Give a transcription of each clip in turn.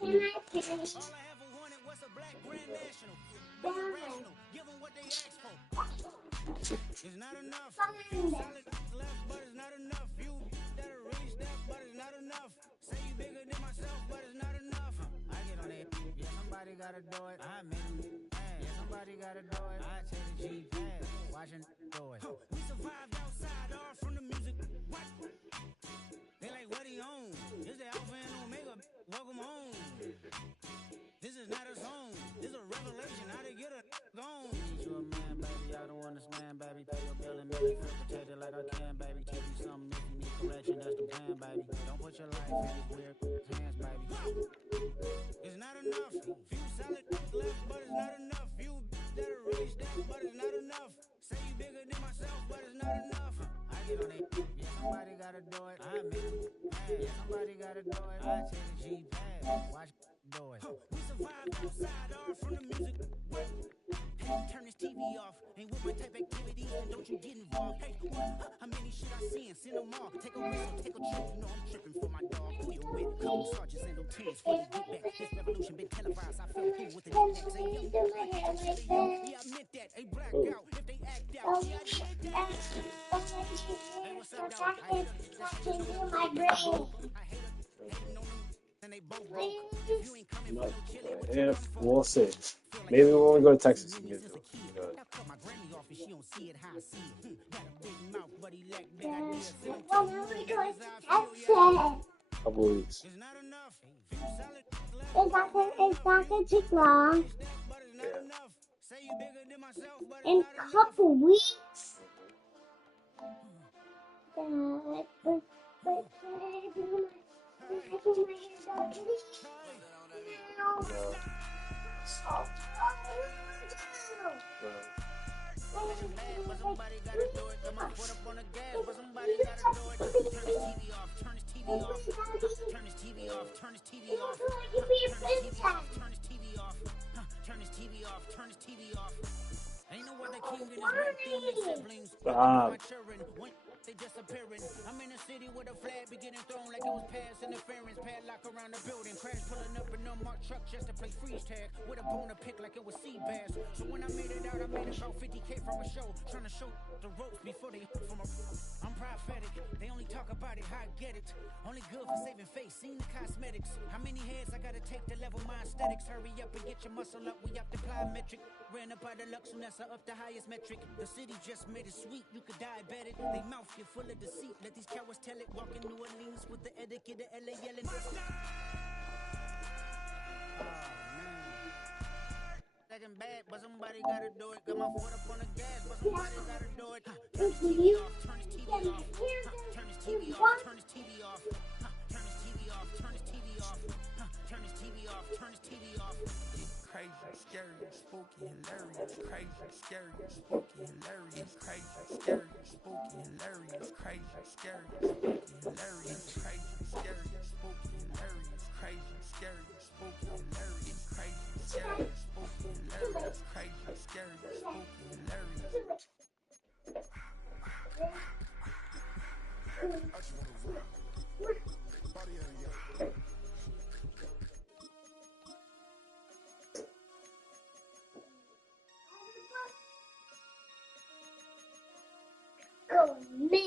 Can I finish? All I ever wanted was a black grand national. Be irrational, give them what they ask for. It's not enough. Few solid left, but it's not enough. Few that'll really step, but it's not enough. Say you bigger than myself, but it's not enough. I get on it. Yeah, somebody gotta do it. I mean, yeah, somebody gotta do it. I take the G pad, watching do it. We survived outside, all from the music. What? They like, what he on? This the Alpha and Omega. Welcome home. This is not a song. This is a revelation. How to get a gone. You a man, baby. I don't understand, baby. Pay your bill and make me feel protected like I can, baby. Teach you something if you need correction. That's the plan, baby. Don't put your life in these weird hands, baby. It's not enough. Few solid left, but it's not enough. Few that'll really step, but it's not enough. Say you bigger than myself, but it's not enough. I get on it. Yeah, somebody gotta do it. I mean, yeah, somebody gotta do it. I take the G pad. Watch do it. We survived outside, all from the music. What? Hey, turn this TV off. Ain't with my type activities, and don't you get involved. Hey, how many shit I seen? Send them all. Take a whistle, take a trip. You know I'm tripping for my dog. Who you with? Couple sergeants and lieutenants for the get back. This revolution been televised. I feel cool with the next. Hey, young, yeah, I meant that. Hey, black out. If they act out, yeah, I did that. Hey, what's up, dog? I hate hating on them. And they both broke. If you ain't coming for no chili, what you If come for? we'll see. Maybe when we go to Texas, you can do it. I cut my granny off and she don't see it how I see it. Got a big mouth, but he lack big ideas. Couple weeks. It's not enough. It's not gonna take long. But it's not enough. Say you bigger than myself, but it's not enough. In a couple weeks. But somebody gotta do it. Got my foot up on the gas, but somebody gotta do it. Turn his TV off, turn his TV off, turn his TV off, turn his TV off, turn his TV off, turn his TV off, turn his TV off. Ain't no other king in this rap thing than siblings. My children, when they disappearing. I'm in a city where the flag be getting thrown like it was pass interference. Padlock around the building, crash pulling up in a marked truck just to play freeze tag with a bone to pick like it was sea bass. So when I made it out, I made about 50K from a show, trying to show the ropes before they from a. I'm prophetic. They only talk about it, how I get it. Only good for saving face, seen the cosmetics. How many heads I gotta take to level my aesthetics? Hurry up and get your muscle up. We have to plyometric. Ran up out of Lux, Unessa up the highest metric. The city just made it sweet, you could diabetic. They mouth get full of deceit. Let these cowards tell it. Walk in New Orleans with the etiquette of LA yelling. Second bad, but somebody gotta do it. Got my foot up on the gas, but somebody gotta do it. Turn his TV off, turn his TV off. Turn his TV off, turn his TV off. Turn his TV off, turn his TV off. Turn his TV off, turn his TV off. Crazy, scary, spooky, hilarious. Crazy, scary, spooky, hilarious. Crazy, scary, spooky, hilarious. Crazy, scary, spooky, hilarious. Crazy, scary, spooky, hilarious. Crazy, scary, spooky, hilarious. Crazy, scary, spooky, hilarious. Crazy, scary, spooky, hilarious. I just wanna rock. Body out of y'all. Go me.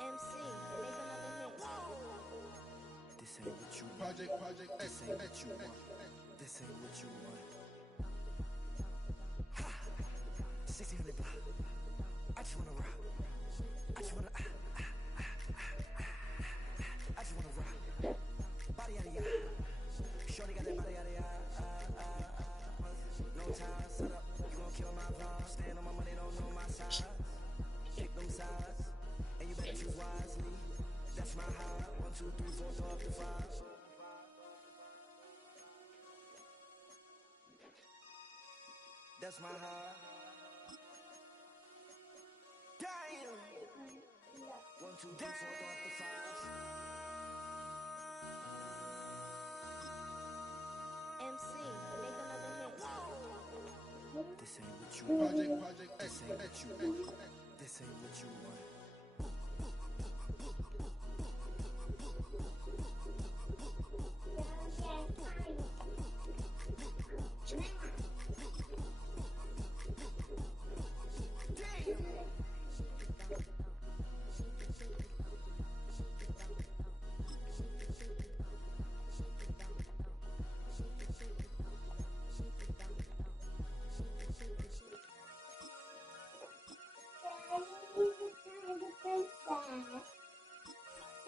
MC, make another hit. This ain't what you want. Project, this ain't what you want. This ain't what you want. Ha! 1600 block. I just wanna rock. I just wanna I just wanna rock. Body out of ya. Shorty got that body out of ya. No time, set up. You gon' kill my vibe. Stand on my money, don't know my side. Kick them sides. And you better choose wisely. That's my high. 1, 2, 3, 4, throw up the 5. That's my high. Damn. 1, 2, 3, 4, throw up the 5. MC, make another hit. This ain't what you want. Project, this ain't what you want. This ain't what you want.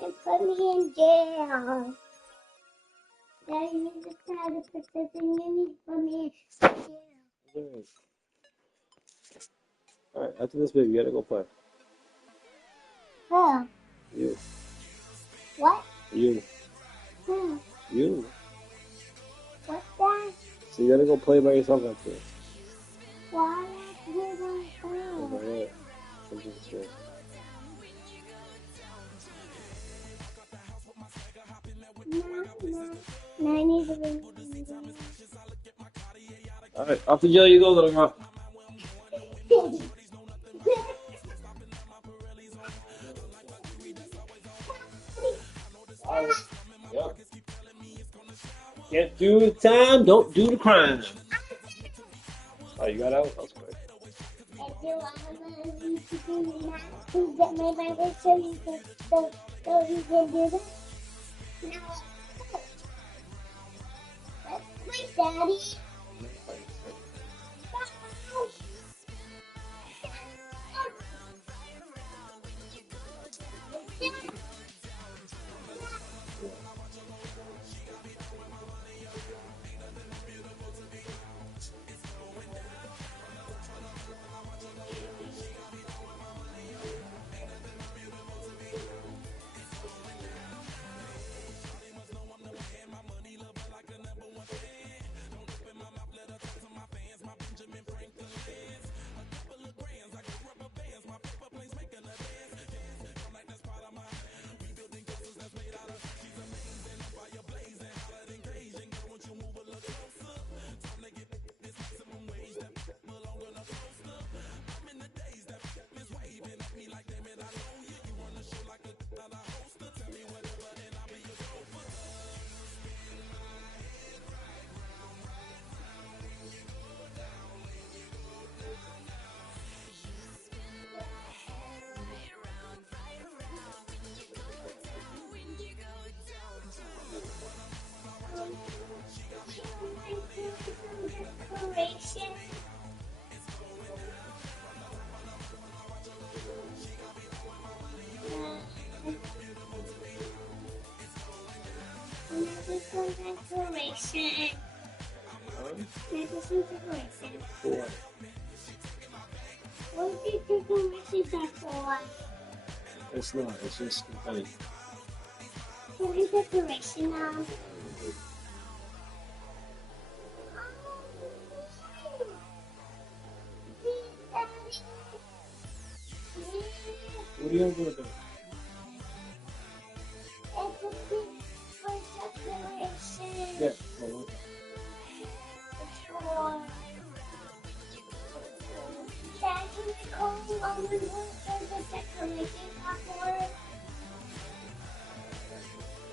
And put me in jail. Daddy, you just try to put this in you and put me in jail. Alright, after this baby, you gotta go play. Who? You. What? You. Who? You. What's that? So you gotta go play by yourself after this. Why not do that? Alright. Something true. No, I need to be. Alright, off to jail you go, little girl. Yep. Can't do the time, don't do the crime. Oh, you got out? That was quick. Please get my Bible so you can do this. No. Let's play, Daddy. Decoration. What? What is decoration for? It's not, it's just funny. What is decoration now? What are you gonna do? It's a big for decoration. Yeah, well, For Dad, can we call Mom and look for the decoration for?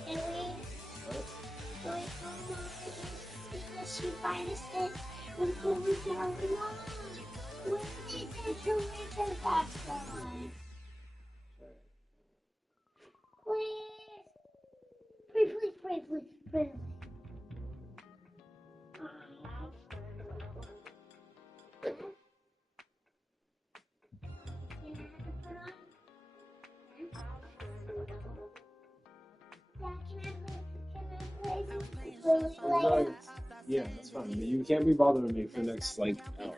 Can we call Mom because she finds it when we tell Mom? Where did the decoration got from? Please. yeah, that's fine. But you can't be bothering me for the next, like, hour.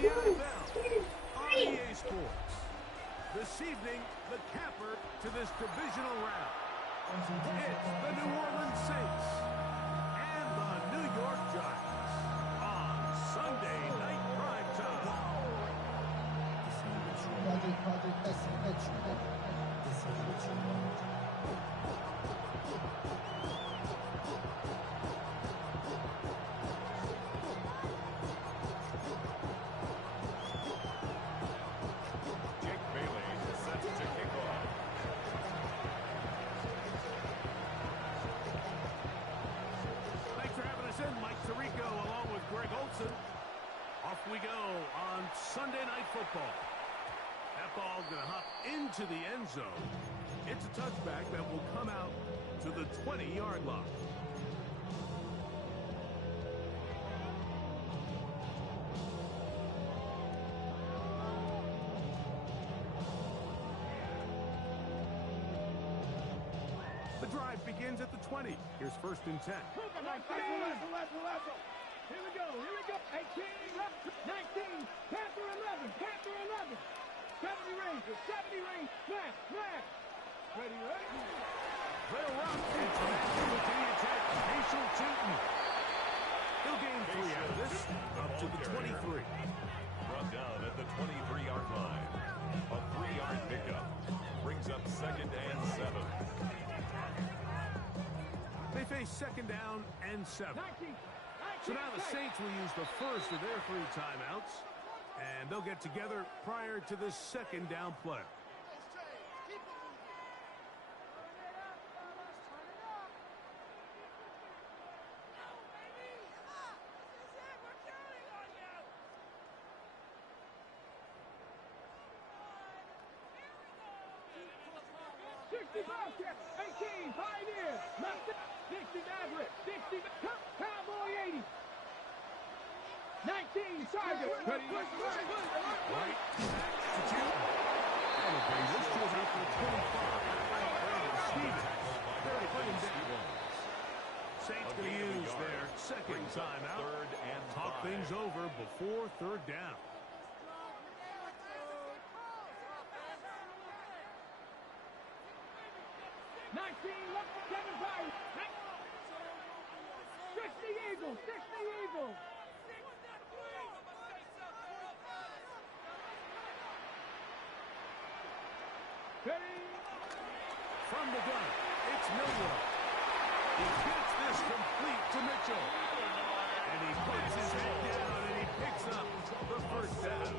the NFL on EA Sports. This evening, the capper to this divisional round. It's the New Orleans Saints and the New York Giants on Sunday Night Primetime. Off we go on Sunday Night Football. That ball's going to hop into the end zone. It's a touchback that will come out to the 20-yard line. The drive begins at the 20. Here's 1st and 10. Here we go. 18, 19, Panther 11, 70 range, 70 range, smash. Ready? They'll rock international with the attack. Hazel Tootin. He'll gain 3 out of this, up to the 23. Brought down at the 23-yard line. A 3-yard pickup brings up 2nd and 7. They face 2nd down and 7. So now the Saints will use the first of their 3 timeouts, and they'll get together prior to the 2nd down play. Pioneer, 60 Maverick, 60 Cowboy 80. 19, Sergeant. Right back to Tootin. This goes out for 25. Brandon Stevens. They're playing down. Saints going to use their 2nd timeout. Talk things over before 3rd down. From the gun, it's Millward. He gets this complete to Mitchell. And he puts his head down and he picks up the 1st down.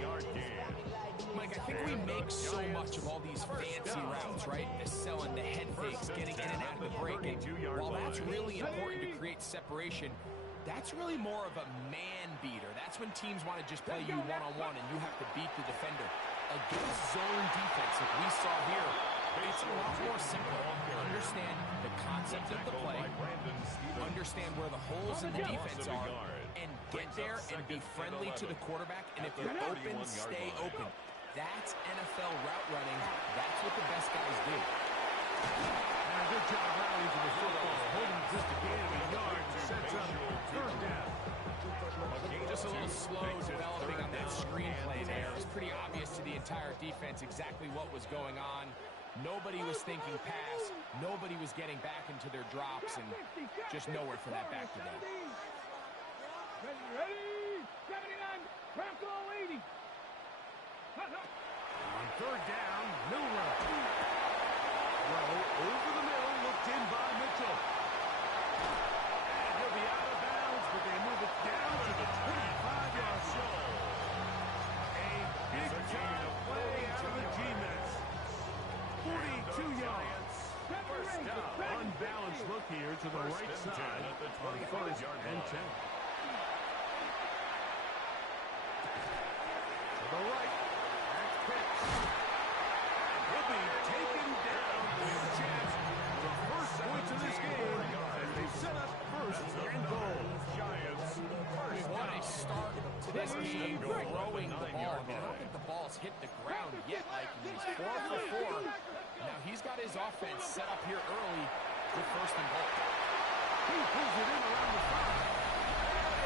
Mike, I think we make so much of all these fancy routes, right? The selling, the head fakes, getting in and out of the break. And while that's really important to create separation, that's really more of a man beater. That's when teams want to just play you one-on-one and you have to beat the defender. Against zone defense, like we saw here, it's a lot more simple. Understand the concept of the play, understand where the holes in the defense are, and get there and be friendly to the quarterback. And if you're open, stay open. That's NFL route running. That's what the best guys do. And a good job rallying to the football, holding just a gain of a yard, sets up 3rd down. Just a little slow developing on that screenplay there. It was pretty obvious to the entire defense exactly what was going on. Nobody was thinking pass. Nobody was getting back into their drops, and just nowhere for that back to go. Ready? 79, Bronco 80. On 3rd down, Milrow. Rowe over the middle, looked in by Mitchell. And he'll be out of bounds, but they move it down to the 25-yard show. A big-time play out of the G-Mets. 42 yards. Unbalanced look here to the right side on 1st and 10. To the right. He'll be taken down with a chance for the first points of this game as they set up 1st and goal. What a start to this game, throwing the ball. I mean, I don't think the ball's hit the ground yet. Like, he's 4 for 4. Now he's got his offense set up here early with 1st and goal. He pulls it in around the 5.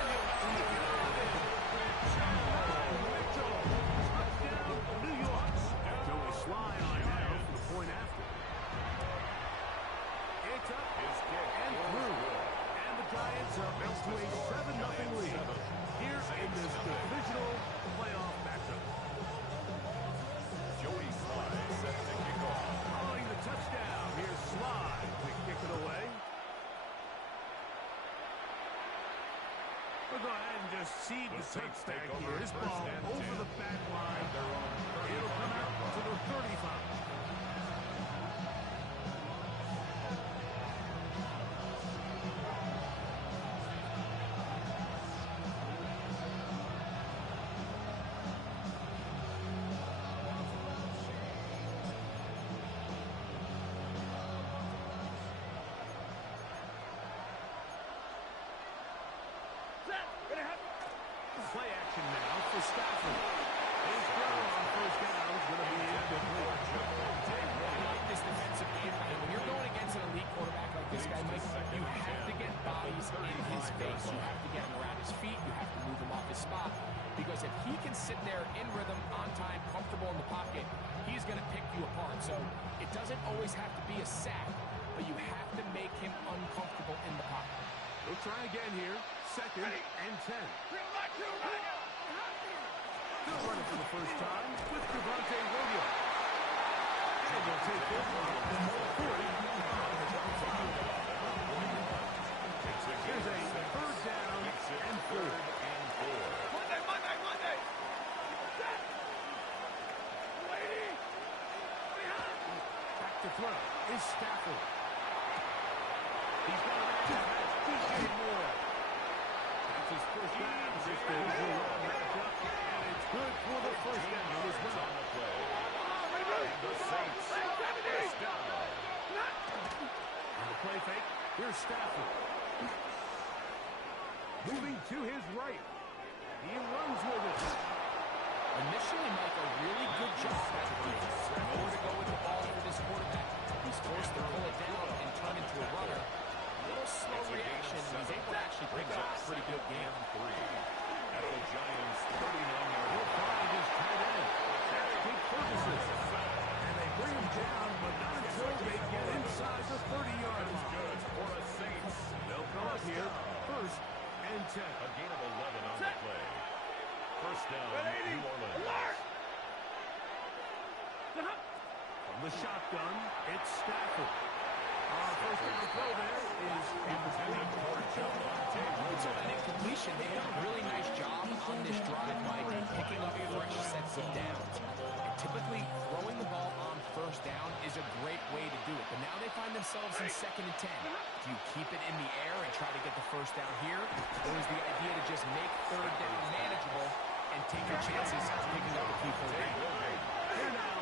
And he'll take it out of there. to seed the Saints touchback take over here. His first ball and over 10. the back line. Their own It'll come out to the 35. Play action now for Stafford. His throw on first down is going to be incomplete. I like this defensive game plan. When you're going against an elite quarterback like this guy, Mike, you have to get bodies in his face. You have to get him around his feet. You have to move him off his spot. Because if he can sit there in rhythm, on time, comfortable in the pocket, he's going to pick you apart. So it doesn't always have to be a sack, but you have to make him uncomfortable in the pocket. We'll try again here. Second and 10. Still running for the first time with Javonte Williams. And they'll take this one to the 40. Here's a third down and 4. Back to throw is Stafford. He's got a DJ Moore. That's his first down. This goes a long matchup, and it's good for the first down as well. The Saints first down. On the play fake, here's Stafford. Moving to his right. He runs with it. Initially, Mike, a really good job as a defense. Nowhere to go with the ball for this quarterback. He's forced to pull it down and turn into a runner. A little slow reaction, and he's able to actually pick up a pretty good game. At the Giants' 39-yard He'll find his tight end. That's Pete Ferguson. And they bring him down, but not until they get inside the 30-yard line. good for the Saints. They'll come up here, first and 10. A gain of 11 on the play. First down, New Orleans. From the shotgun, it's Stafford. First down throw there is incomplete. So an incompletion, they've done a really nice job on this drive, Mike, picking up fresh sets of downs. And typically, throwing the ball on first down is a great way to do it. But now they find themselves in second and 10. Do you keep it in the air and try to get the first down here? Or is the idea to just make third down manageable and take your chances picking up the key third down? Here now,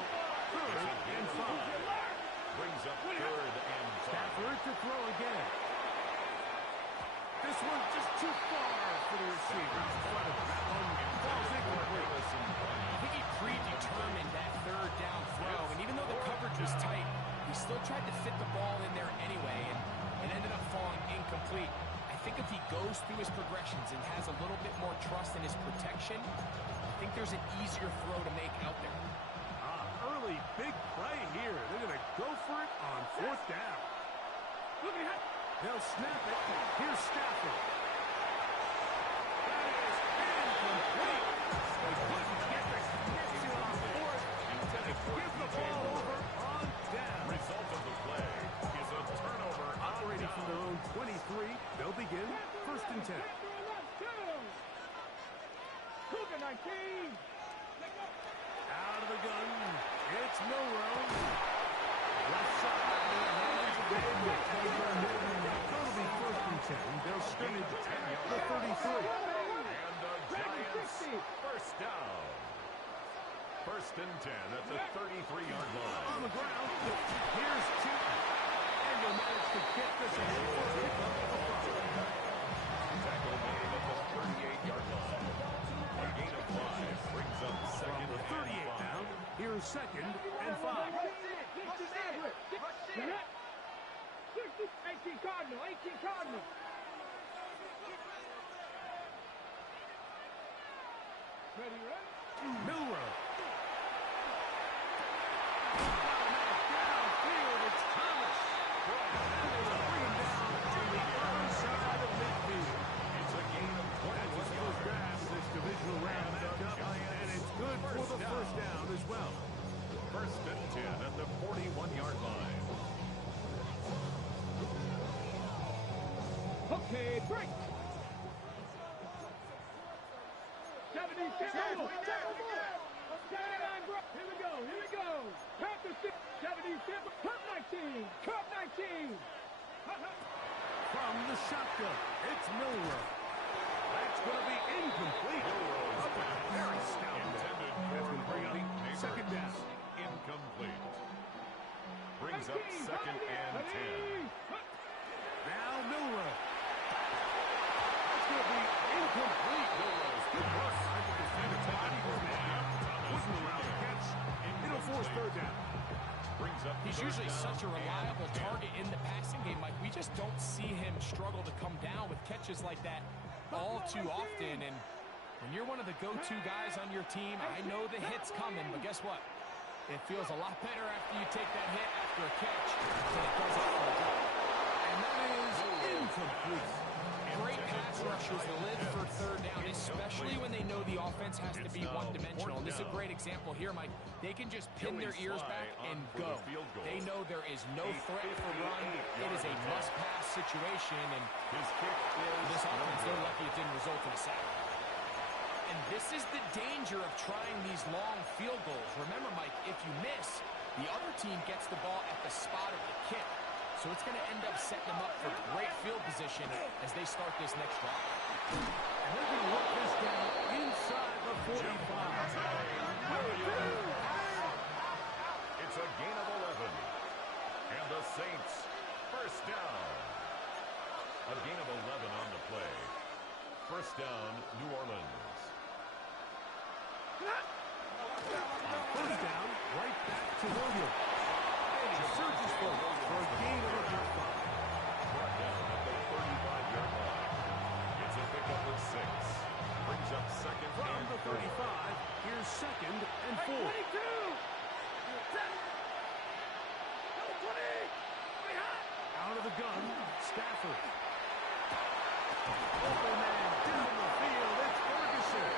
third and 5. Brings up third and 5. Stafford to throw again. This one just too far for the receiver. In front of him. That one falls incomplete. I think he predetermined that third down throw, and even though the coverage was tight, he still tried to fit the ball in there anyway, and it ended up falling incomplete. I think if he goes through his progressions and has a little bit more trust in his protection, I think there's an easier throw to make out there. Early big play here. They're going to go for it on fourth down. They'll snap it. Here's Stafford. That is incomplete. They couldn't get the connection on fourth. Give the ball over on down. Result of the play is a turnover. Operating from their own 23, they'll begin first and 10. Cougar 19. Out of the gun, it's Milrow. Left side, hands of David. That'll be first and 10. They'll scrimmage at the 33. And the Giants first down. First and 10 at the 33-yard line. On the ground, here's Cheaton. And they'll manage to get this ahead for a pickup at the 5. Tackle made at the 38-yard line. A gain of 5 brings up second From the and 38 5. down, here's second and 5. 18 Cardinal, 18 Cardinal. Ready, right? Milrow. Downfield, it's Thomas. And they will bring him down to the outside of midfield. It's a gain of 21 That's his first grab this divisional round matchup, and it's good for the first down as well. First and 10 at the 41-yard line. Okay, break. Here we go. Panther 77, Cup 19. From the shotgun, it's Milroe. That's going to be incomplete. Very stout. That's going to bring up second down. Incomplete. Brings up second and 10. Now Milroe. That's going to be incomplete. Milroe's good work. I think the defender's body was mad. Wouldn't allow the catch. It'll force third down. Brings up He's usually such a reliable target in the passing game, Mike. We just don't see him struggle to come down with catches like that all too often. And when you're one of the go-to guys on your team, I know the hit's coming, but guess what? It feels a lot better after you take that hit after a catch than it does after a drop. And that is incomplete. Great pass rushers live for third down, especially when they know the offense has to be one-dimensional. And this is a great example here, Mike. They can just pin their ears back and go. They know there is no threat for run. It is a must-pass situation, and this offense, they're lucky it didn't result in a sack. And this is the danger of trying these long field goals. Remember, Mike, if you miss, the other team gets the ball at the spot of the kick. So it's going to end up setting them up for great field position as they start this next drive. And they're going to work this down inside the 45. It's a gain of 11. And the Saints, first down. A gain of 11 on the play. First down, New Orleans. First down, right back to Williams. And he surges forward for a gain of about 5. Brought down at the 35-yard line. It's a pickup of 6. Brings up second From and the 35, here's second and 4. Out of the gun, Stafford. Open man, down the field, it's Ferguson.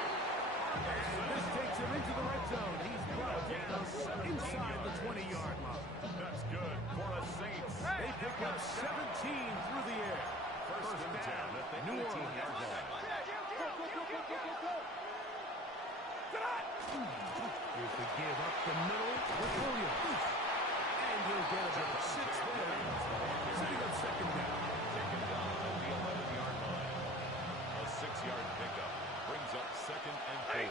And this takes him into the red zone. He's brought down inside the 20-yard line. That's good for the Saints. They pick up 17 through the air. First and 10 at the New 18-yard line. Here's the give up the middle with Williams. And he'll get about 6 there. Sitting on second down. Second down at the 11-yard line. A 6-yard pickup brings up second and 4.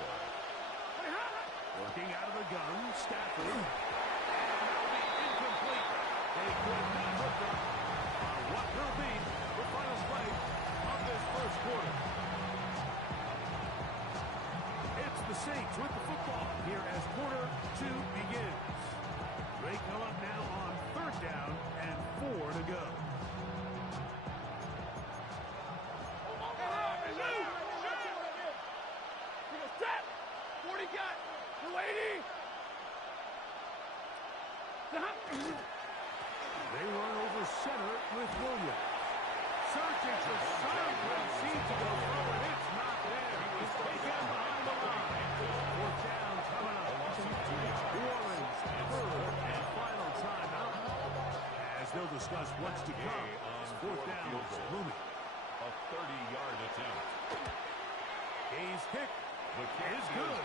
Working out of the gun, Stafford. And that'll be incomplete. They could not hook up on what will be the final play of this first quarter. It's the Saints with the football here as quarter 2 begins. They come up now on third down and 4 to go. They run over center with Williams. Searching for Simon. Seems to go forward. It's not there. He's taken behind the line. Fourth down coming up. New Orleans, third and final timeout. As they'll discuss what's to come. Fourth down is looming. A 30-yard attempt. Hayes' kick The kick is good.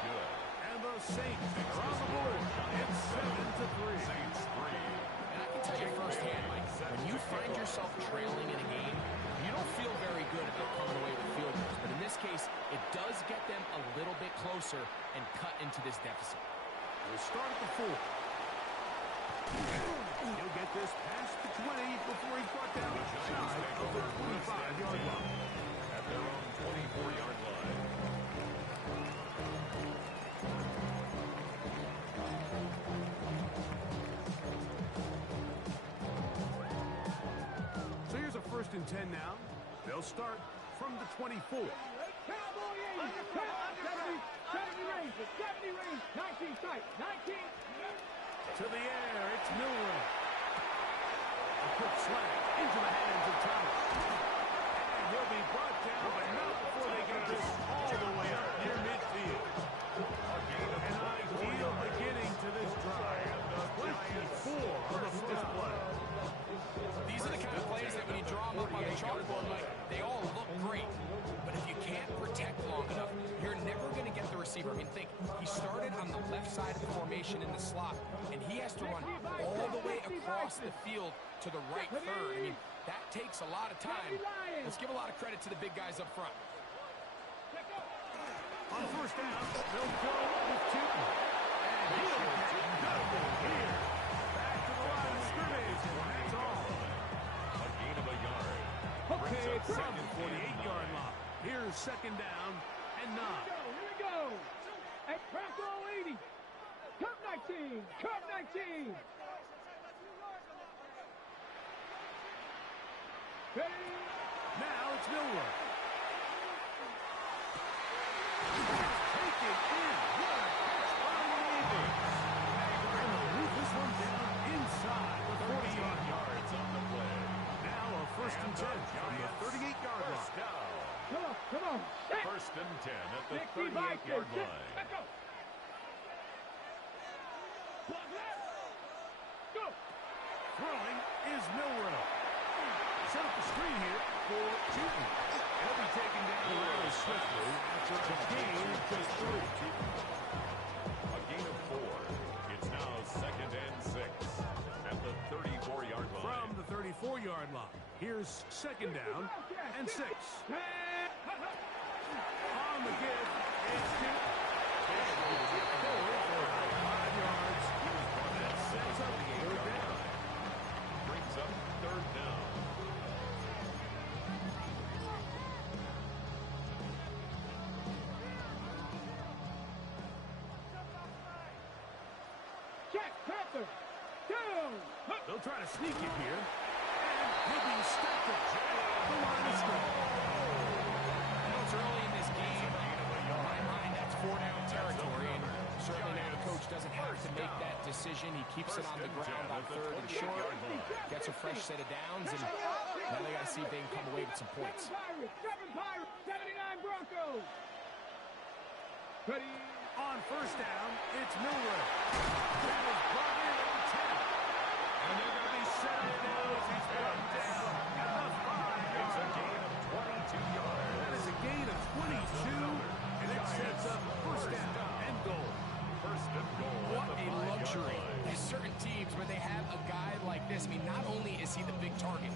And the Saints are on the board. It's 7-3. Saints 3. And I can tell you firsthand, Mike, when you find yourself trailing in a game, you don't feel very good about coming away with field goals. But in this case, it does get them a little bit closer and cut into this deficit. We'll start at the 4. He'll get this past the 20 before he's brought down shy of the 25-yard line. At their own 24-yard line. So here's a first and 10 now. They'll start from the 24. Cowboy 80. 70 range. 70 range. 19 sight. 19. To the air, it's Milroe. A quick slant into the hands of Thomas. And he'll be brought down, but not before they get this all the way up near midfield. An ideal beginning to this drive. 24 on the first play. These are the kind of plays that when you draw them up on the chalkboard, Mike, they all look great. But if you can't protect long enough, you're never going to get the I mean, think, he started on the left side of the formation in the slot, and he has to run all the way across the field to the right third. I mean, that takes a lot of time. Let's give a lot of credit to the big guys up front. On first down, they'll go with Tootin. And he'll get nothing here. Back to the line of scrimmage, and that's all. A gain of a yard. Okay, from the 48-yard line. Here's second down and 9. Here we go. At crack all 80. Cup 19. Cup 19. Ready? Now it's Milroe. Take it in. What a catch by Neighbors. And they'll move this one down inside the 48 yards on the play. Now a first and 10 from the 38-yard line. First down. Come on. Set. First and 10 at the 65, 38-yard set. line. Let's go. Block left. Go. Throwing is Milroe. Set up the screen here for Tootin. He'll be taken down rather swiftly after a gain of just 3. A gain of 4. It's now second and 6 at the 34-yard line. From the 34-yard line, here's second down and 6. On the give, it's Tootin. Forward for 5 yards. That sets up third down. Brings up third down. Jack Panther. Down. They'll try to sneak it here. And he'll be stopped at the line of scrimmage. I know it's early in this game, but in my mind, that's 4-down territory, and certainly now the coach doesn't have to make that decision. He keeps it on the ground on third and short, gets a fresh set of downs, and now they got to see if they can come away with some points. 7 Pirates. 79 Broncos. Ready? On first down, it's Milroe. That is brought in at the 10. And they're going to be set up now as he's brought down at the 5-yard It's a line. gain of 22 yards. That is a gain of 22, and it sets up first down and goal. First and goal. What at the a 5-yard luxury. line. There's certain teams where they have a guy like this. I mean, not only is he the big target,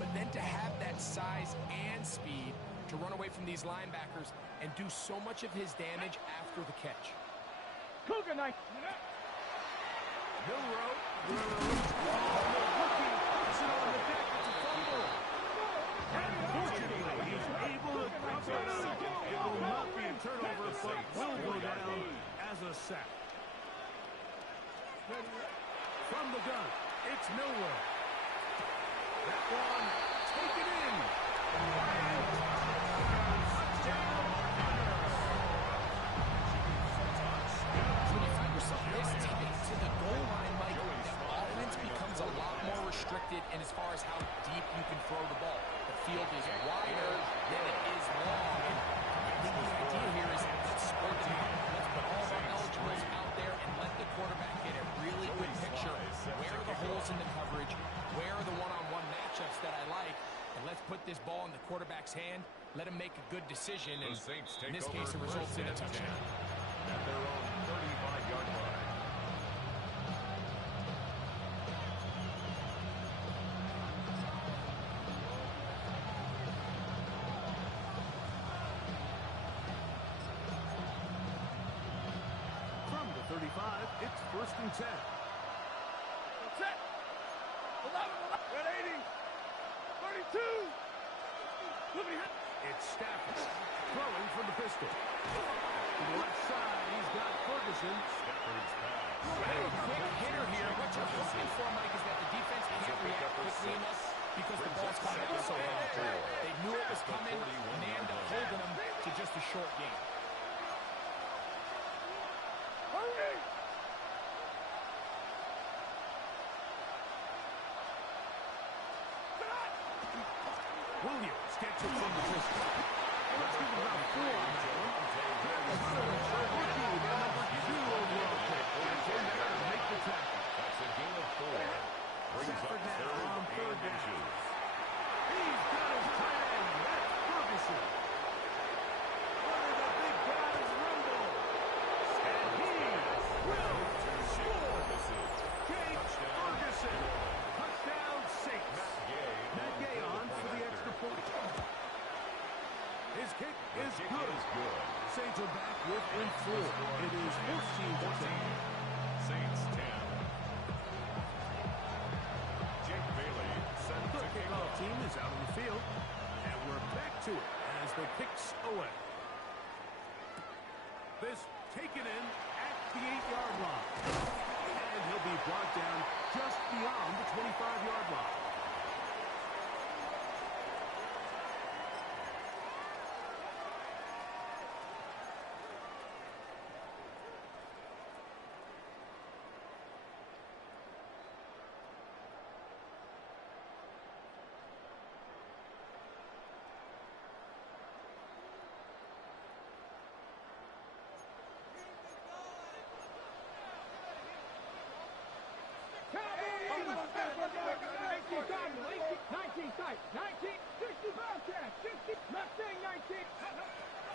but then to have that size and speed to run away from these linebackers and do so much of his damage after the catch. Cougar knife. Milroe. Rookie puts it on the deck. It's a fumble. And fortunately, he's able to pick it up. It will not be a turnover, but will go down as a sack. From the gun, it's Milroe. That one, take it in. And touchdown, When you find yourself this tight to the goal line, Mike, the offense becomes a lot more restricted in as far as how deep you can throw the ball. The field is wider than it is long. And I think the idea here is let's spread them out. Let's put all of our eligibles out there and let the quarterback get a really good picture. Where are the holes in the coverage? Where are the one-on-one matchups that I like? And let's put this ball in the quarterback's hand. Let him make a good decision. And The Saints take in this over case, it results in a first and 10 touchdown. at their own 35-yard line. from the 35, it's first and 10. Set. 11. 32. It's Stafford throwing from the pistol. To the left side, he's got Ferguson. Stafford's pass. Hey, quick hitter here. What you're hoping for, Mike, is that the defense can't react quickly enough because the ball's coming up so long. They knew it was coming, and they ended up holding them to just a short game. Hurry. Williams gets it from the pistol. Let's give him about 4 on that one. Rookie, the number 2 overall pick. Gets in there to make the tackle. That's a gain of 4. Brings up Stafford now third on third and down. inches. He's got his tight end. That's Ferguson. One of the big guys rumble. kicks away. This taken in at the 8-yard line. And he'll be brought down just beyond the 25-yard line.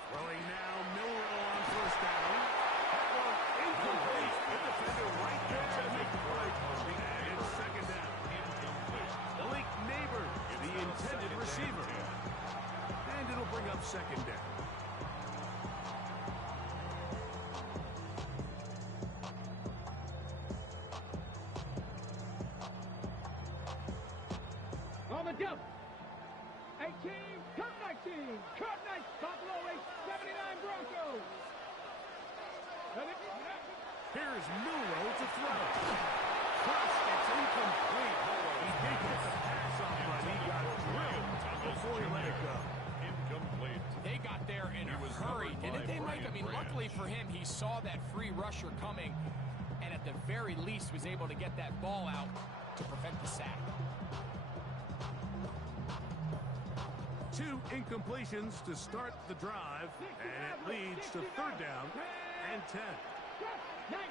Throwing now, Milroe on first down. That one incomplete. The defender right there to make the play. And it's second down. Incomplete. Malik Neighbors, the intended receiver. And it'll bring up second down. On the jump. 18, cut 19, cut 19, Buffalo 79 Broncos. Here's Milroe to throw. First, it's incomplete. He did get the pass on, but he got drilled before he let it go. Incomplete. They got there in a hurry, didn't they, Mike? I mean, luckily for him, he saw that free rusher coming, and at the very least was able to get that ball out to prevent the sack. 2 incompletions to start the drive, and it leads to third down and 10. 19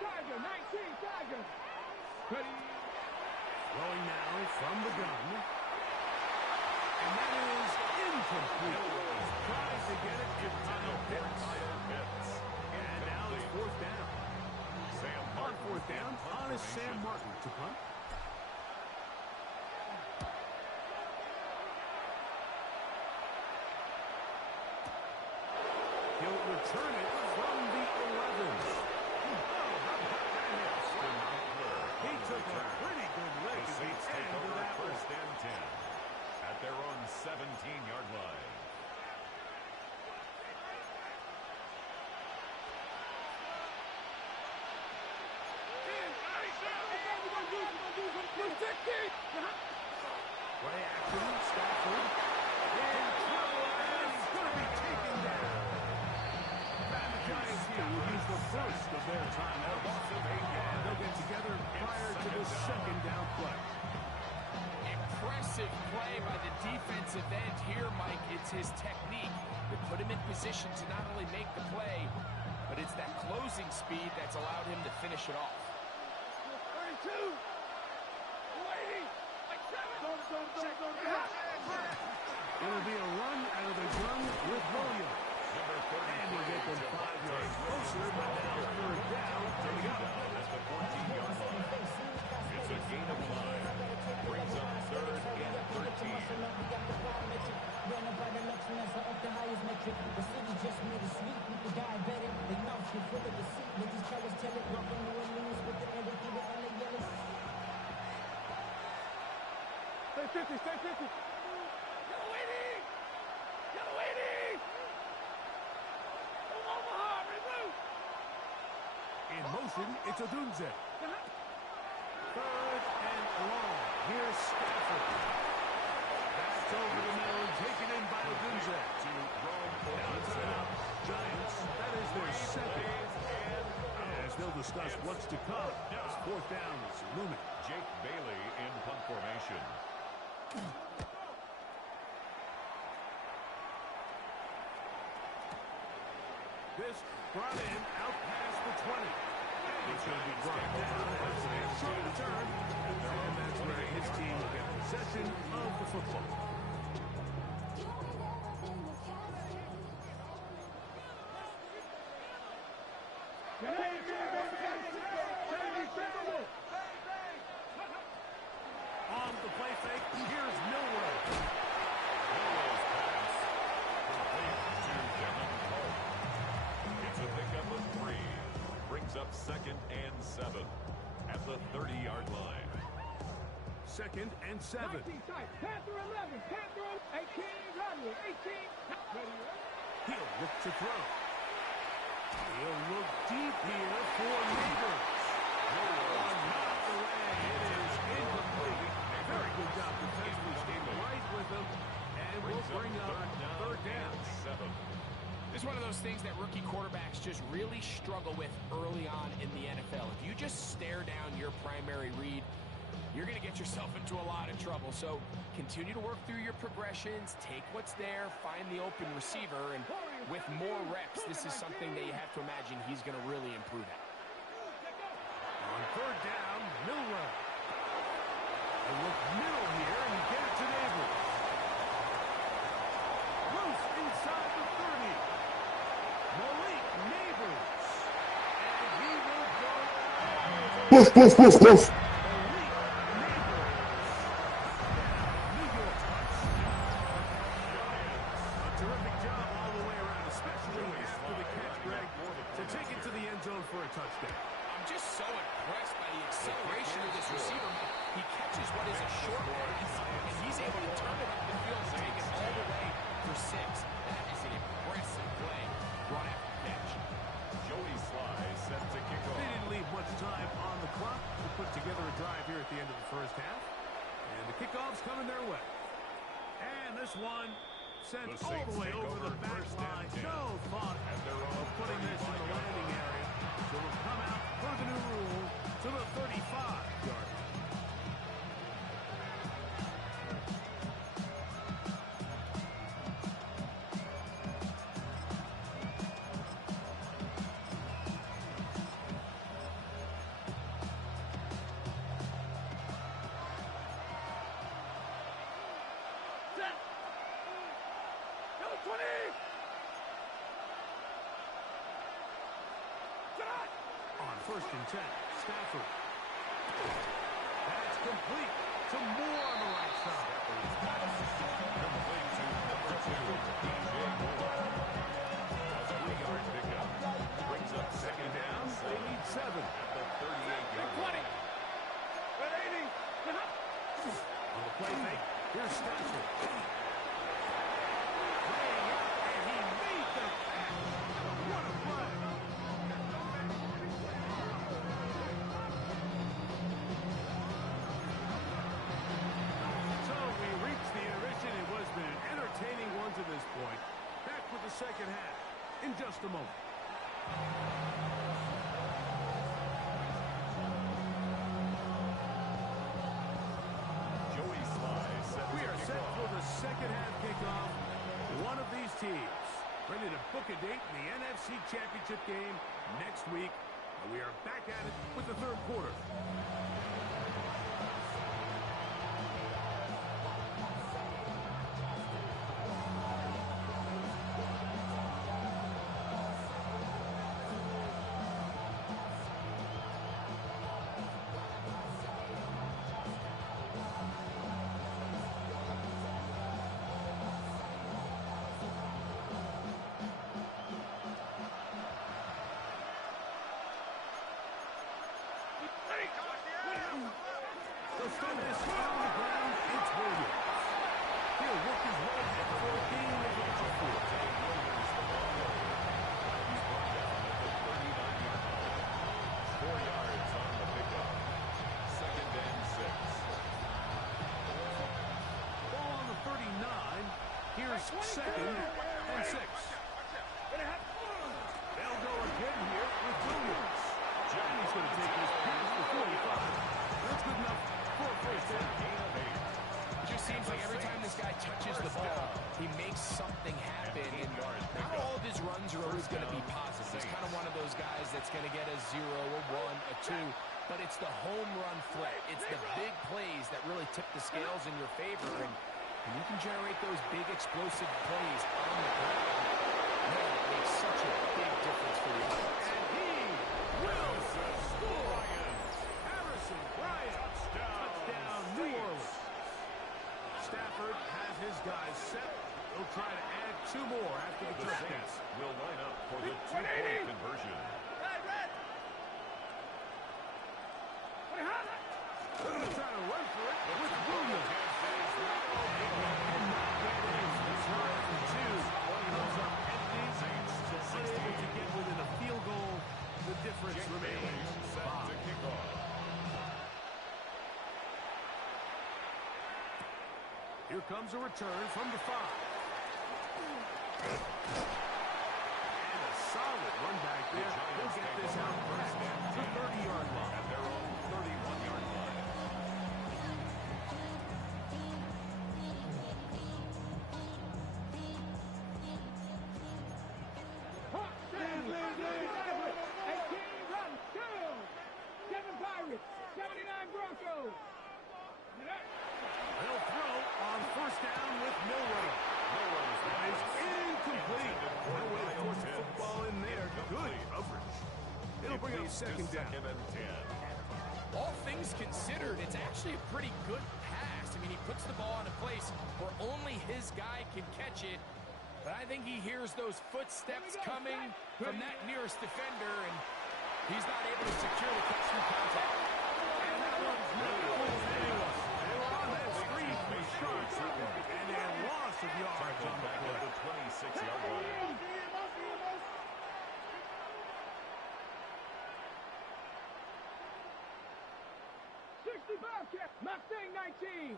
Tiger, 19 Tiger. Ready. Throwing now from the gun. And that is incomplete. Tries to get it to Kyle Pitts. And now it's fourth down. On fourth down, on is Sam Martin to punt. He'll return it from the 11. He took a pretty good lick at the end of that first and 10 at their own 17-yard line. Play action, Stafford. In trouble, and he's going to be taken down. And the Giants here will use the first of their timeouts. And they'll get together prior to the second down play. Impressive play by the defensive end here, Mike. It's his technique that put him in position to not only make the play, but it's that closing speed that's allowed him to finish it off. 32. It'll be a run out of the gun with Williams. And we'll get them 5 yards closer, but now third down. Coming up at the 14-yard line. It's a gain of 5. Brings up third and 13. Stay 50, stay 50. Get away, get away, Omaha, regroup. in motion. It's Odunze. Third and long. Here's Stafford. That's over the middle and taken in by Odunze. Now it's out. Giants, that is their second. As they'll discuss what's to come. As fourth down is looming. Jake Bailey in punt formation. This brought in out past the 20. It's going to be brought down as they short return. And that's where his team will get possession of the football. On the play fake, here's Milroe. Milroe's pass complete to Devin Cole. It's a pickup of 3. Brings up 2nd and 7 at the 30-yard line. 2nd and 7. 19 tight. Panther 11. Panther 18. Rodwood 18. Ready. He'll look to throw. He'll look deep here for Neighbors. Not the way. It is incomplete. Very good job defensively. Stayed right with him. And we'll bring up 3rd down. This is one of those things that rookie quarterbacks just really struggle with early on in the NFL. If you just stare down your primary read, you're going to get yourself into a lot of trouble. So continue to work through your progressions, take what's there, find the open receiver, and with more reps, this is something that you have to imagine he's going to really improve at. On 3rd down, Milroe. They look middle here and get it to Neighbors. Loose inside the 30. Malik Neighbors. And he will go all over. Malik Neighbors. New York. A terrific job all the way around, especially after the catch, Greg, to take it to the end zone for a touchdown. I'm just so impressed by the acceleration of this receiver. He catches what is a short pass, and he's able to turn it up the field and take it all the way for 6. That is an impressive play right after the catch. Joey Sly set to kick off. They didn't leave much time on the clock to put together a drive here at the end of the 1st half. And the kickoff's coming their way. And this one sent all the way over the back line. No thought of putting this in the landing area. So we'll come out per the new rule to the 35-yard line. Number 20. On 1st and 10, Stafford. That's complete to Moore on the right side. Complete to number 2, DJ Moore. A 3-yard pickup. Brings up 2nd down. They need 7. At the 38-yard line. On the play fake, here's Stafford. Laying out, and he made the catch. What a play. So we reached the intermission. It was been an entertaining one to this point. Back with the 2nd half in just a moment. Joey Sly set We to are kick set off. for the 2nd half kickoff. One of these teams ready to book a date in the NFC Championship game next week. And we are back at it with the 3rd quarter. They'll start this on the ground. It's Williams. He'll work his way back for a gain of about 4. Williams the ball carrier. He's brought down at the 39-yard line. 4 yards on the pickup. 2nd and 6. Ball on the 39. Here's 2nd and 6. They'll go again here with Williams. Johnny's going to take this pass for 45. That's good enough for a 1st down. Gain of 8. It just seems like every time this guy touches the ball, he makes something happen. And not all of his runs are always going to be positive. He's kind of one of those guys that's going to get a 0, a 1, a 2. But it's the home run threat. It's the big plays that really tip the scales in your favor. And you can generate those big explosive plays on the ground. Man, it makes such a big difference for the offense. And he will score. Harrison Bryant. Touchdown, New Orleans. Stafford has his guys set. He'll try to add 2 more after the The touchdown. Saints will line up for the 2-point conversion. They're going to try to run for it with difference Jake remains Bailey set 5. to kick off. Here comes a return from the 5. And a solid run back there. He'll get this out first down to 30-yard line. At their own 31-yard line. Hawk, 18 run, 2. 7 Pirates, 79 Broncos. They'll throw on first down with Milrow. That is incomplete. No way to force the football in there. Good coverage. It'll bring up second down. Second and 10. All things considered, it's actually a pretty good pass. I mean, he puts the ball in a place where only his guy can catch it. But I think he hears those footsteps coming from that nearest defender, and he's not able to secure the catch through contact. And that one's not going anywhere. They were on that screen for shots, and a loss of yards on the Back play. at the 26-yard line. Mustang 19.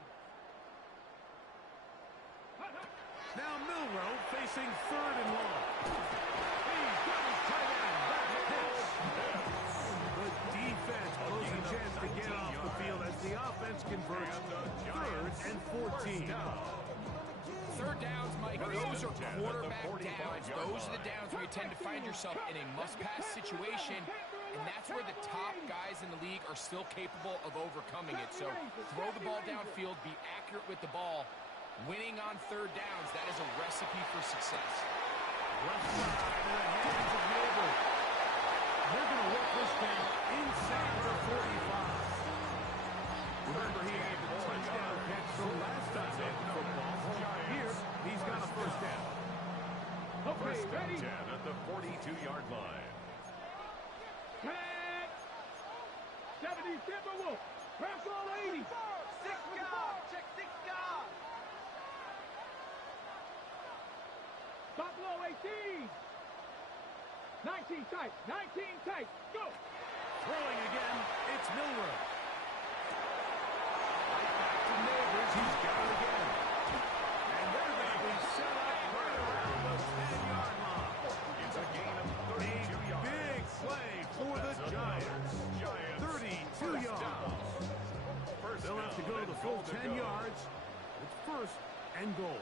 Now Milrow facing 3rd and long. He's got his tight end. That's a pitch. Good defense. Closing chance to get off the field as the offense converts 3rd and 14. Third downs, Mike, those are quarterback downs. Those are the downs where you tend to find yourself in a must-pass situation, and that's where the top guys in the league are still capable of overcoming it. So throw the ball downfield, be accurate with the ball. Winning on third downs, that is a recipe for success. Left side in the hands of Noble. They're going to work this down inside the 45. Remember, he had the touchdown catch from last time they had the football. Here, he's got a first down. Okay, First and ready? 10 at the 42-yard line. 70 Timberwolf. Press all 80. 6 guard. Check 6 guard. Buffalo 18. 19 tight. 19 tight. Go. Throwing again, it's Milrow. Right back to Neighbors, he's got it again. And they're going to be set up right around the 10-yard line. It's a gain of A 32 yards. big play for the Giants. 32 yards. They'll have to go the full 10 yards. It's 1st and goal.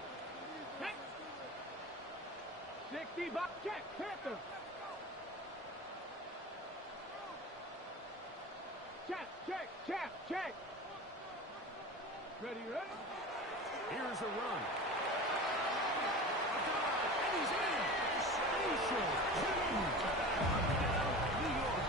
60 box check. Panther. Check. Ready? Here's a run. A dive, and he's in. Spatial. New York.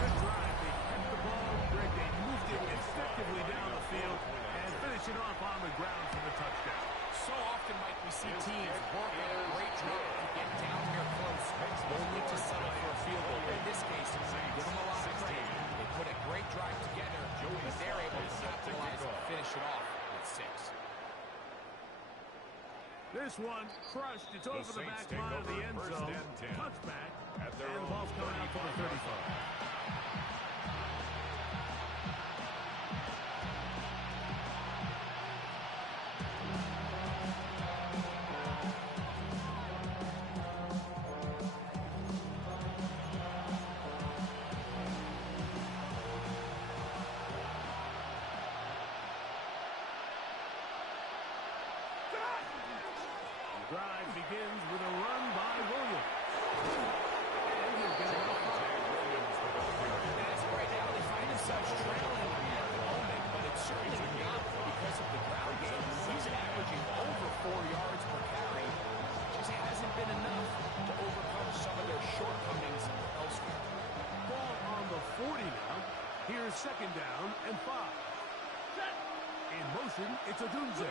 Good drive. They kept the ball. Greg, they moved it effectively down the field and finish it off on the ground for the touchdown. So often, Mike, we see teams work at a great drive to get down here close, only to settle for a field goal. In this case, give them a lot of credit. They put a great drive together, but they're able to capitalize and finish it off with 6. This one crushed. It's over the back Saints take line of the over end first zone. and 10. Touchback. At their And the own ball's coming out to the 35. The drive begins with a run by Williams. And he'll get it off. As of right now, they find themselves trailing at the moment, but it's certainly not because of the ground game. He's averaging over 4 yards per carry. Just hasn't been enough to overcome some of their shortcomings elsewhere. Ball on the 40 now. Here's 2nd down and 5. In motion, it's a Dunze.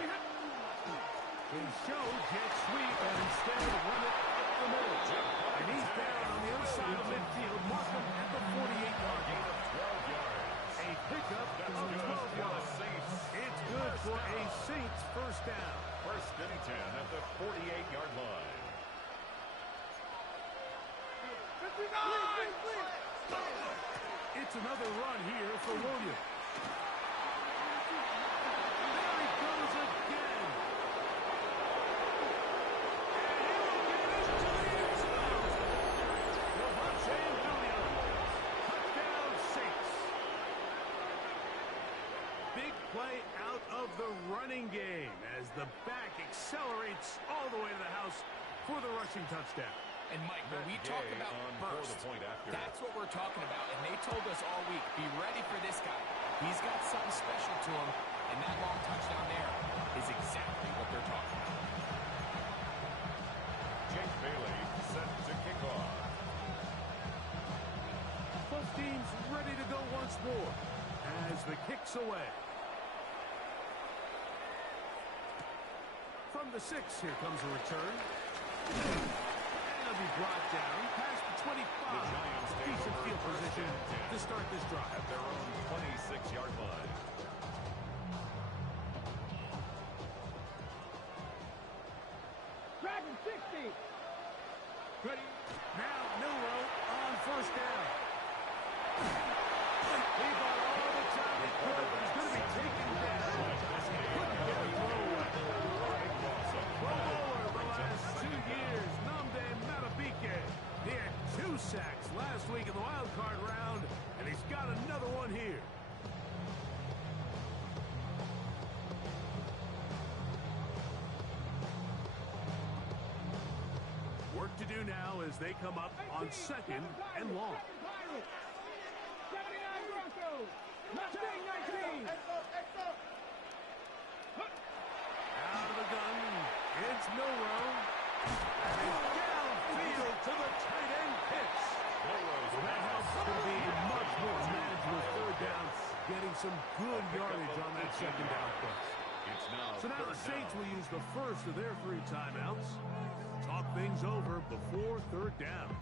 He showed jet sweep and instead run it up the middle. And he's down on the outside of midfield. Mark him at the 48-yard line. 12 yards. A pickup That's of good 12 for the yards. Saints. It's good for a Saints first down. First and 10 at the 48-yard line. It's another run here for Williams. There he goes again. Touchdown Saints. Big play out of the running game as the back accelerates all the way to the house for the rushing touchdown. And Mike, when we talk about burst, that's what we're talking about. And they told us all week, be ready for this guy. He's got something special to him, and that long touchdown there is exactly what they're talking about. Jake Bailey set to kick off. Both teams ready to go once more as the kick's away. From the 6, here comes a return. Be brought down past the 25. The Giants Decent field position to start this drive. At their own 26-yard line. Dragon 60. Ready. Now Milroe on first down. He bought all the time he could, but he's going to be taken down. Couldn't get a throw away. Pro Bowler the last 2 years. He had 2 sacks last week in the wild card round, and he's got another one here. Work to do now as they come up on 2nd and long. 79 Broncos. Mustang 19. Out of the gun, it's Milroe. And he's downfield to the tight end pitch. That helps to be much more manageable 3rd down, getting some good yardage on that 2nd down push. So now the Saints will use the first of their 3 timeouts. Talk things over before 3rd down.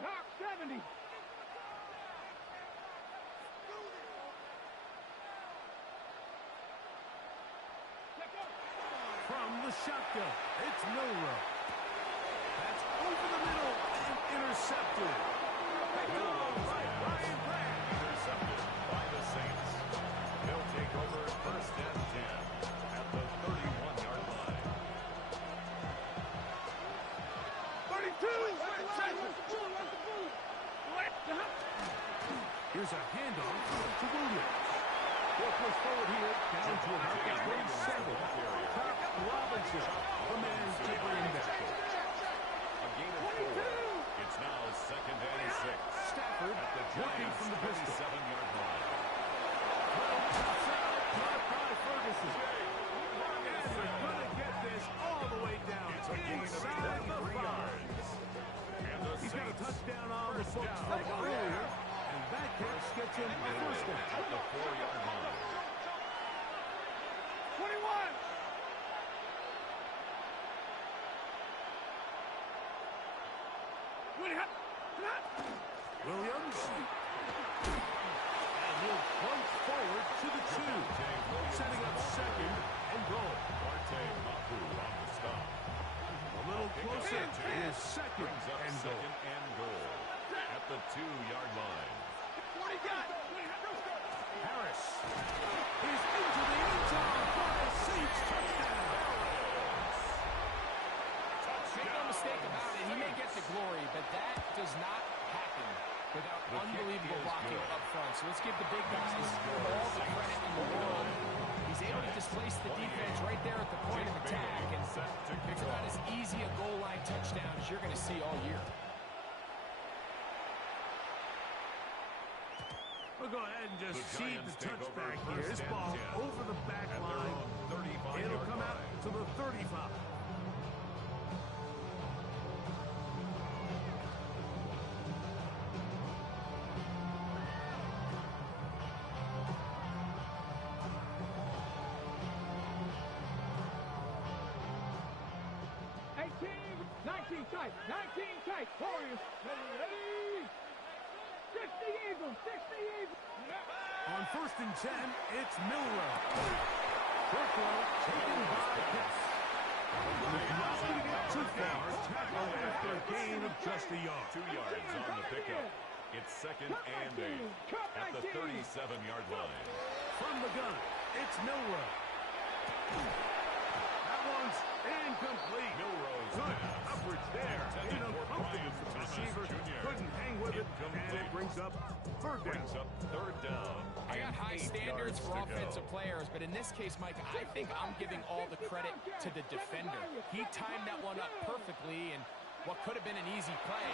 Hawk 70. From the shotgun, it's Milroe. That's over the middle and intercepted. Ryan Grant. Intercepted by the Saints. They'll take over 1st and 10 at the 31-yard line. 32. Here's a handoff to Williams. They'll push forward here, down to about the 27. Kirk Robinson, the man to bring back. A gain of 4. It's now 2nd and 6. Stafford At the working Giants' from the pistol. 27-yard line. Caught by Ferguson. And they're going to get this all the way down inside the 5. He's got a touchdown on the books from earlier. And that catch gets him a 1st down. At the 4-yard line. 21. Williams. And he'll plunge forward to the 2. Setting up 2nd and goal. Marte Mapu on the stop. A little closer to his 2nd Brings up and goal. 2nd and goal. At the 2-yard line. Harris is into the end zone for a Saints touchdown. Make no mistake about it, he may get the glory, but that does not happen without unbelievable blocking up front. So let's give the big guys all the credit in the world. He's able to displace the defense right there at the point of attack, and it's about as easy a goal line touchdown as you're going to see all year. We'll go ahead and just seed the touchback here. This ball over the back line. It'll come out to the 35. 5, 19 tight. Warriors, ready. 60 Eagles, 60 Eagles. On 1st and 10, it's Milroe. Short throw taken by Pitts. Not going to get too far. Tackle after a gain of just a yard. 2 yards on the pickup. It's 2nd and 8 at the 37-yard line. From the gun, it's Milroe. That one's incomplete. Milroe's Good pass. coverage there. Intended Ain't no for comfort Brian for the Thomas receiver. Jr. Couldn't hang with it, and it Incomplete. brings up 3rd down. Brings up 3rd down. I got and high 8 standards yards for to offensive go. players, but in this case, Mike, I think I'm giving all the credit to the defender. He timed that one up perfectly, and what could have been an easy play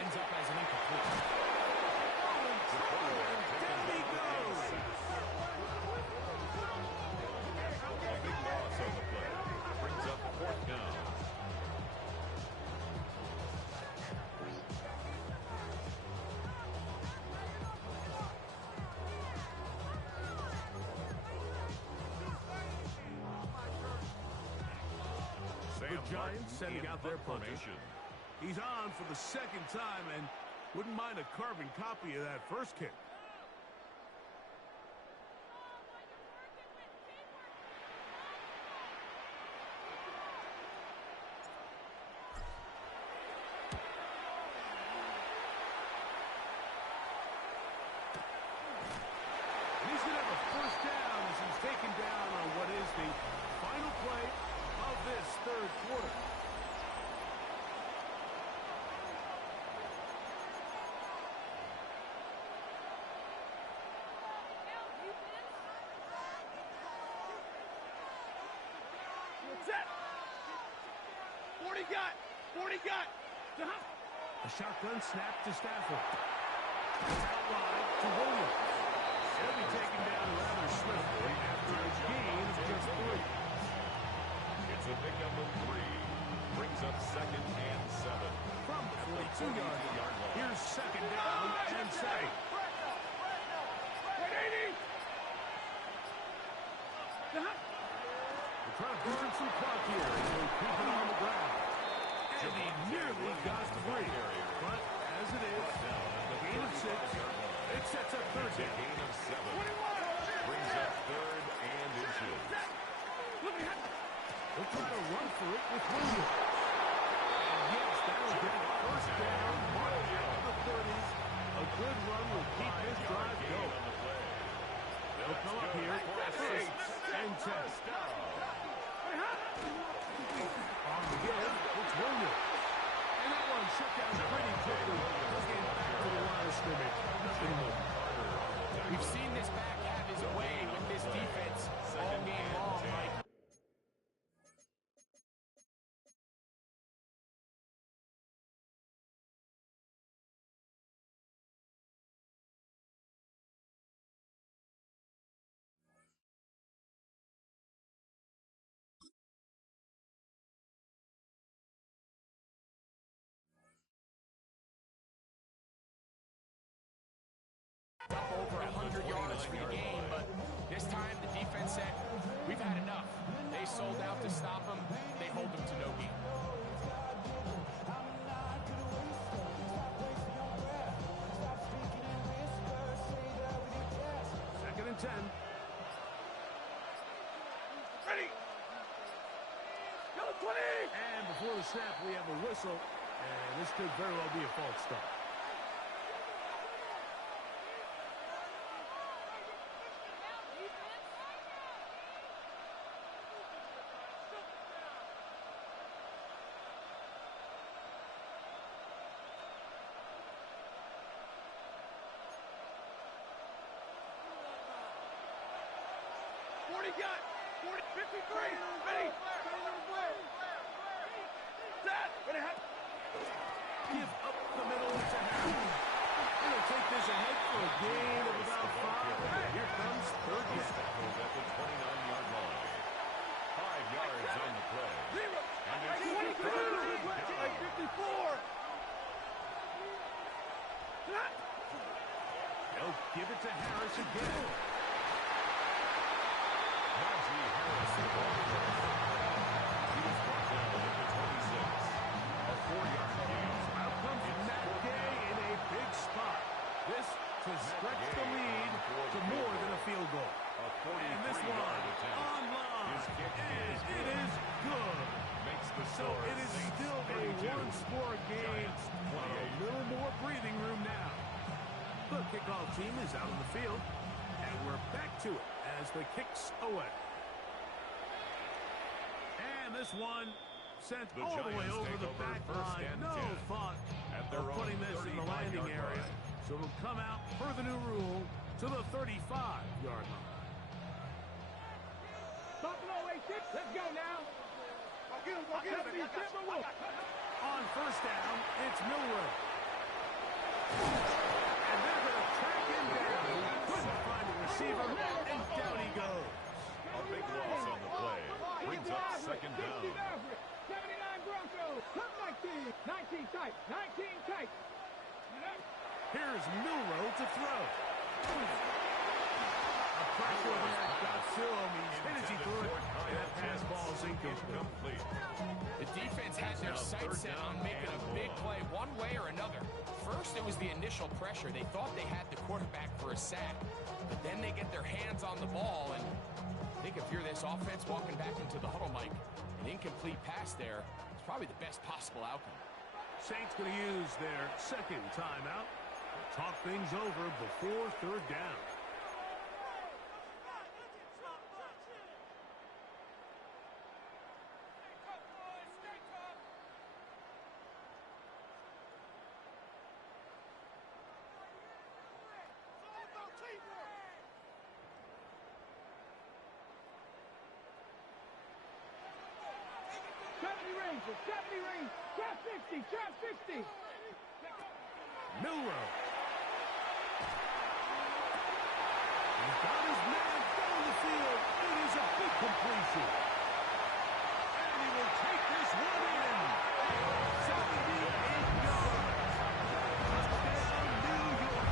ends up as an incomplete. Down he goes. A big loss on the play. Brings up 4th down. The Giants sending out their punter. formation. He's on for the 2nd time and wouldn't mind a carbon copy of that first kick. And he's going to have a 1st down as he's taken down on what is the final play of this 3rd quarter. Set. 40 got. 40 got. A shotgun snap to Stafford. Out wide to Williams. He'll be taken down rather swiftly after a gain of just 3. It's a pickup of 3. Brings up 2nd and 7. From the 42-yard line. line. Here's 2nd down and 7. They're trying to burn some clock here as they keep it on the ground. And he nearly got 3. But as it is, the gain of 6, it sets up 3rd down. Gain of 7. Brings up 3rd and inches. They'll try to run for it with Williams. And yes, that'll get a 1st down, mark out of the 30s. A good run will keep this drive going. They'll come up here for a 1st and 10. On the give, it's Williams. And that one shut down pretty quickly. Let's get back to the line of scrimmage. We've seen this back have his way with this defense all game long, Mike. Up over 100 yards for the game, but this time the defense said, we've had enough. They sold out to stop them. They hold them to no gain. Second and 10. Ready. Go 20. And before the snap, we have a whistle. And this could very well be a false start. Got 40, 53, ready. Set. Ready. Give up the middle to Harris. He'll take this ahead for a gain of about 5. Here comes 3rd down. At the 29-yard line. 5 yards on the play. And it's 54. They'll give it to Harris again. Najee Harris, the ball. He was brought down at the 26. A 4-yard So it is still a one-score game. A little more breathing room now. The kickoff team is out on the field, and we're back to it as the kicks away. And this one sent all the way over the back line. No thought of putting this in the landing area. So it'll come out per the new rule to the 35-yard line. Buffalo 86, let's go now. On first down, it's Milroe. And they're going to track him down. Couldn't find a receiver, and down he goes. A big loss on the play. Brings up second down. 79 Broncos, come 19 tight, 19 tight. Here's Milroe to throw. A pressure there got to him. He's hit as he threw it, and that pass ball is incomplete. The defense had their sights set on making a big play one way or another. First, it was the initial pressure. They thought they had the quarterback for a sack. But then they get their hands on the ball, and I think if you're this offense walking back into the huddle, Mike, an incomplete pass there is probably the best possible outcome. Saints going to use their second timeout. Talk things over before third down. Trap 60. Milroe. He's got his man down the field. It is a big completion. And he will take this one in. 78 yards. Touchdown, New York.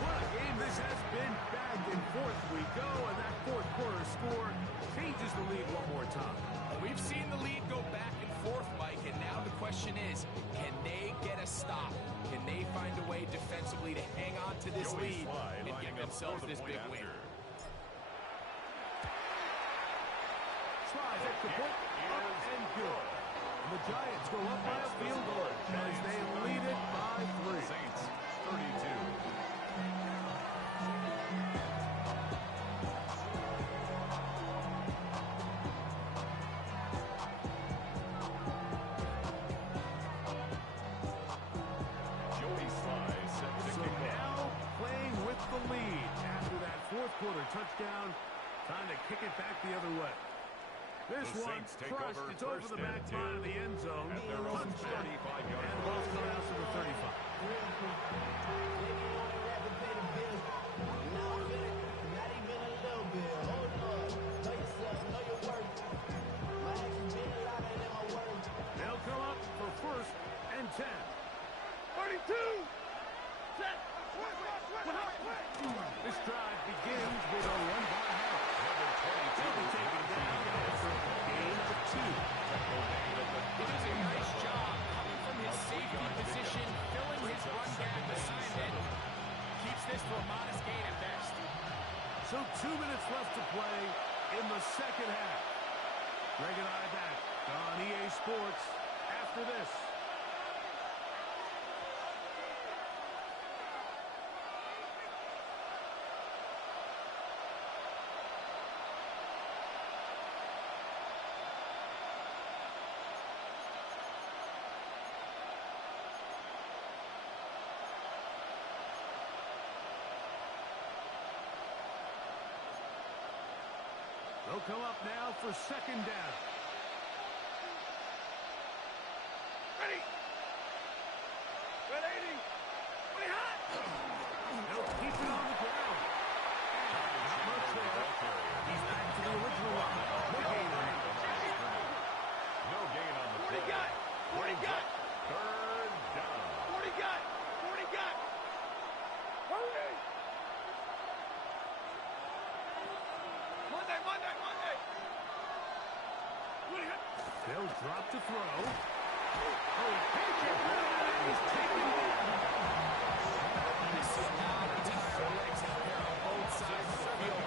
What a game this has been. Back and forth we go, and that fourth quarter score changes the lead one more time. We've seen the lead go back and forth, Mike, and now the question is, can they get a stop? Can they find a way defensively to hang on to this lead and give themselves this big win? Tries at the point, up and good. And the Giants go up by a field goal as they lead it by 3. Saints 32. Quarter touchdown. Time to kick it back the other way. This one crushed. It's over the back line of the end zone. Touchback. And ball's coming out to the 35. They'll come up for first and 10. 32. Set. This drive begins with a run by Harris. He'll be taken down after a gain of 2. He does a nice job coming from his safety position, filling his run back assignment. Keeps this to a modest gain at best. So 2 minutes left to play in the second half. Greg and I back on EA Sports after this. They'll come up now for second down. Ready. 180. Pretty hot. They'll keep it on the ground. Not much there. He's back to the original line. No gain on it. No gain on the play. 40 got. 40 got. Third down. 40 got. 40 got. Hurry. They'll drop to throw. Oh, catch it. He's taken down. I see a lot of tire legs out there on both sides of the field.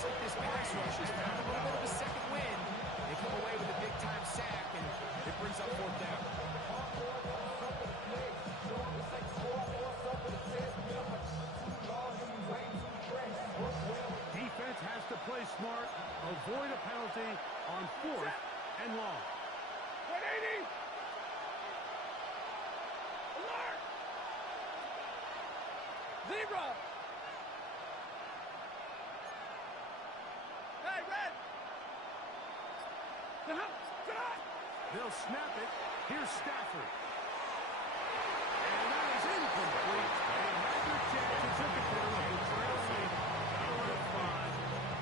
looks like this pass rush has found a little bit of a second wind. They come away with a big-time sack, and it brings up fourth down. Defense has to play smart, avoid a penalty on 4th and long. 180! Alert! Zebra! Hey, Red! They'll snap it. Here's Stafford. And that is incomplete. They had their chance and took advantage of the trail lead. Down at 5.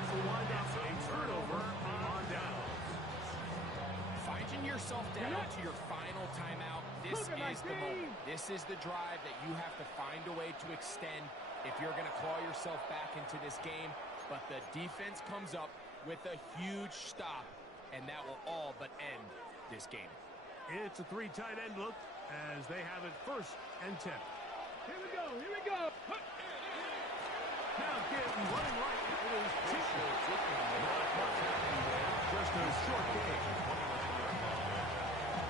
So wind up a turnover on downs. Finding yourself down to your final timeout, this is the moment. This is the drive that you have to find a way to extend if you're going to claw yourself back into this game. But the defense comes up with a huge stop, and that will all but end this game. It's a 3 tight end look as they have it 1st and 10. Here we go, here we go! Now getting running right. It is Chico. Not much happening there. Just a short game.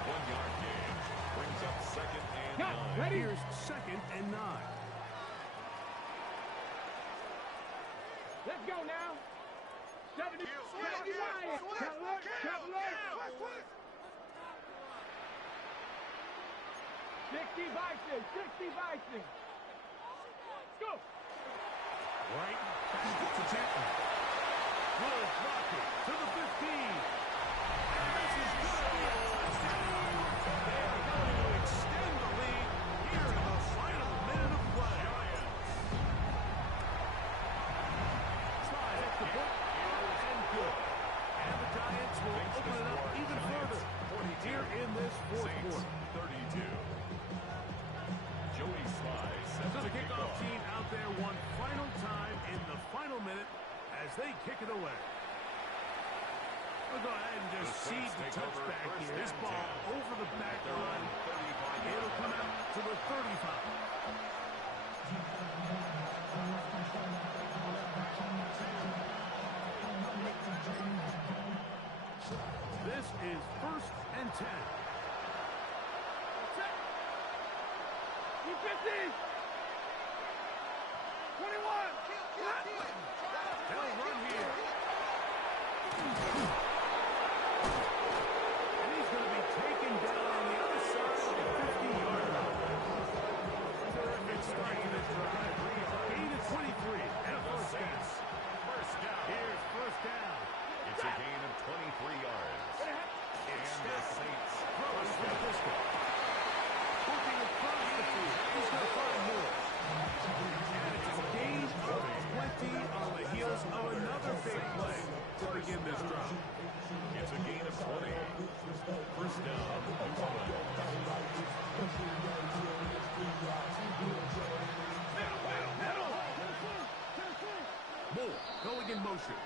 1-yard gain. Brings up 2nd and 9. Ready? Here's 2nd and 9. Let's go now! 70 Lions! Cavalier! 60 Bison! 60 Bison! Go! Right back to Chapman. Good blocking to the 15. And this is going to be a touchdown. They are going to extend the lead here in the final minute of play. Slide at the book. And good. And the Giants will open it up even further here in this 4th quarter. 32. Joey Sly set So to the kickoff team out there one final time in the final minute as they kick it away. We'll go ahead and just seed the touchback here. This ball over the back line. It'll come out to the 35. This is 1st and 10. 50! 21! They'll run here. And he's going to be taken down on the other side of the 50-yard line. Terrific start to this drive. Gain of 23 and a 1st down. Here's 1st down. It's a gain of 23 yards. And the Saints cross the pistol. Looking across the field. He's going to find more. And it's a gain of 20 on the heels of another big play to begin this drive. It's a gain of 20. 1st down, New England. Moore going in motion.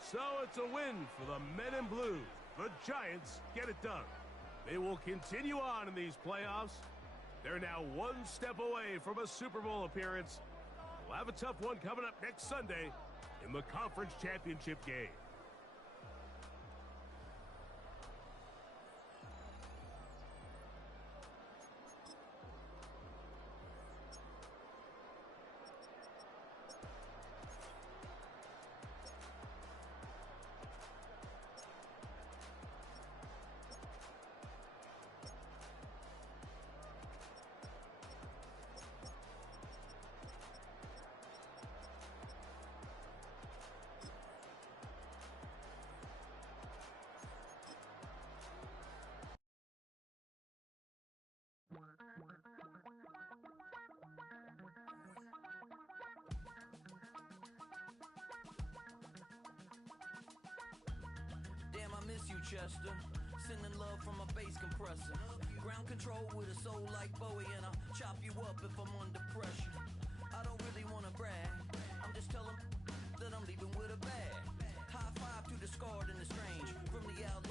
So it's a win for the men in blue. The Giants get it done. They will continue on in these playoffs. They're now 1 step away from a Super Bowl appearance. We'll have a tough one coming up next Sunday in the conference championship game. Damn, I miss you, Chester. Sending love from a bass compressor. Ground control with a soul like Bowie, and I'll chop you up if I'm under pressure. I don't really want to brag. I'm just telling that I'm leaving with a bag. High five to the scarred and the strange. From the out